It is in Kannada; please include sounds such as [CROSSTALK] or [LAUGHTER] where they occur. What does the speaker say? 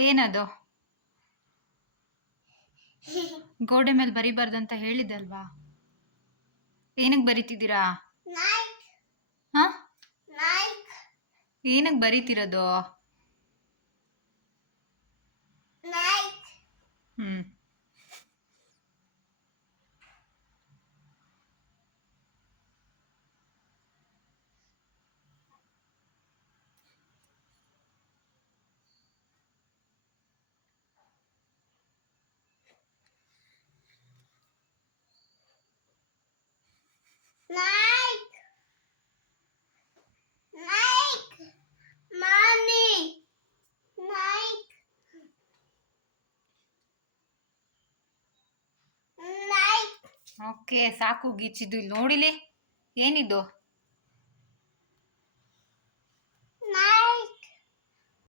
ಏನದು? [LAUGHS] ಗೋಡೆ ಮೇಲೆ ಬರಿಬಾರ್ದಂತ ಹೇಳಿದಲ್ವಾ ಏನಕ್ಕೆ ಬರಿತಿದ್ದೀರಾ? ಏನಕ್ಕೆ ಬರಿತಿರೋದು? ಹ್ಮ್. ಓಕೆ ಸಾಕು ಗೀಚಿದ್ದು ಇಲ್ಲಿ ನೋಡಿಲಿ ಏನಿದು?